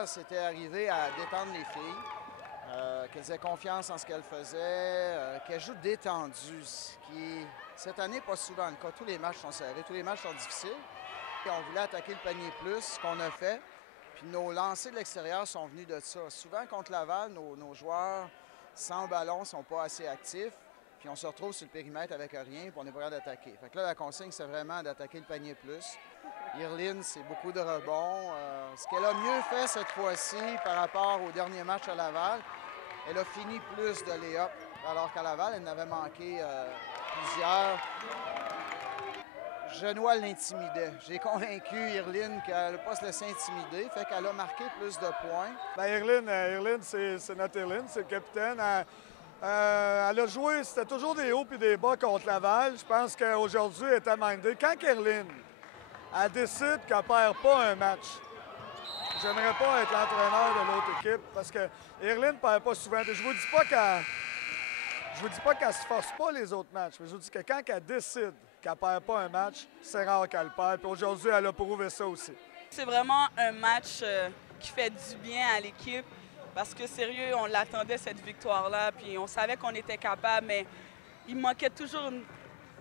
l'extérieur, c'était arrivé à détendre les filles, qu'elles aient confiance en ce qu'elles faisaient, qu'elles jouent détendues, ce qui, cette année, pas souvent le cas. Tous les matchs sont serrés, tous les matchs sont difficiles. Et on voulait attaquer le panier plus, ce qu'on a fait. Puis nos lancers de l'extérieur sont venus de ça. Souvent, contre Laval, nos joueurs sans ballon ne sont pas assez actifs. Puis on se retrouve sur le périmètre avec rien, puis on n'est pas capable d'attaquer. Fait que là, la consigne, c'est vraiment d'attaquer le panier plus. Irline, c'est beaucoup de rebonds. Ce qu'elle a mieux fait cette fois-ci par rapport au dernier match à Laval, elle a fini plus de lay-up, alors qu'à Laval, elle en avait manqué plusieurs. Genois l'intimidait. J'ai convaincu Irline qu'elle ne pas se laisser intimider, fait qu'elle a marqué plus de points. Bien, Irline, c'est notre Irline, c'est le capitaine. Elle a joué, c'était toujours des hauts et des bas contre Laval. Je pense qu'aujourd'hui, elle était mindée. Quand Irline, elle décide qu'elle ne perd pas un match, j'aimerais pas être l'entraîneur de l'autre équipe parce que Irline ne perd pas souvent. Je vous dis pas qu'elle se force pas les autres matchs, mais je vous dis que quand elle décide qu'elle ne perd pas un match, c'est rare qu'elle perd. Puis aujourd'hui, elle a prouvé ça aussi. C'est vraiment un match qui fait du bien à l'équipe parce que sérieux, on l'attendait cette victoire-là, puis on savait qu'on était capable, mais il manquait toujours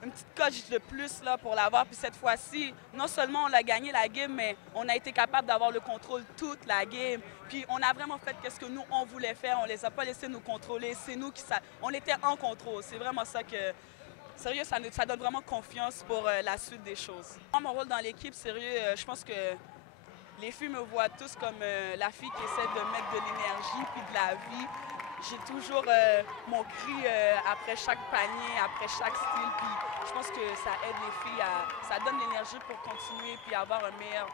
une petite coche de plus là, pour l'avoir. Puis cette fois-ci, non seulement on a gagné la game, mais on a été capable d'avoir le contrôle toute la game. Puis on a vraiment fait ce que nous, on voulait faire. On ne les a pas laissés nous contrôler. C'est nous qui... On était en contrôle. C'est vraiment ça que... Sérieux, ça donne vraiment confiance pour la suite des choses. Moi, mon rôle dans l'équipe, sérieux, je pense que les filles me voient tous comme la fille qui essaie de mettre de l'énergie puis de la vie. J'ai toujours mon cri après chaque panier, après chaque style. Puis je pense que ça aide les filles ça donne l'énergie pour continuer puis avoir un meilleur,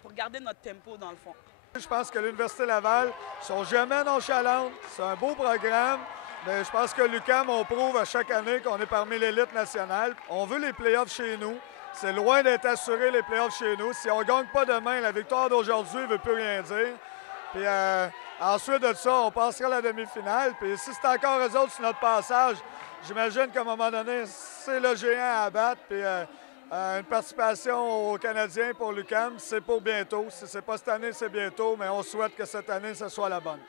pour garder notre tempo dans le fond. Je pense que l'Université Laval ne sont jamais nonchalantes. C'est un beau programme. Mais je pense que l'UQAM, on prouve à chaque année qu'on est parmi l'élite nationale. On veut les playoffs chez nous. C'est loin d'être assuré les playoffs chez nous. Si on ne gagne pas demain, la victoire d'aujourd'hui ne veut plus rien dire. Puis ensuite de ça, on passera à la demi-finale. Puis si c'est encore eux autres sur notre passage, j'imagine qu'à un moment donné, c'est le géant à battre. Puis une participation aux Canadiens pour l'UQAM, c'est pour bientôt. Si ce n'est pas cette année, c'est bientôt. Mais on souhaite que cette année, ce soit la bonne.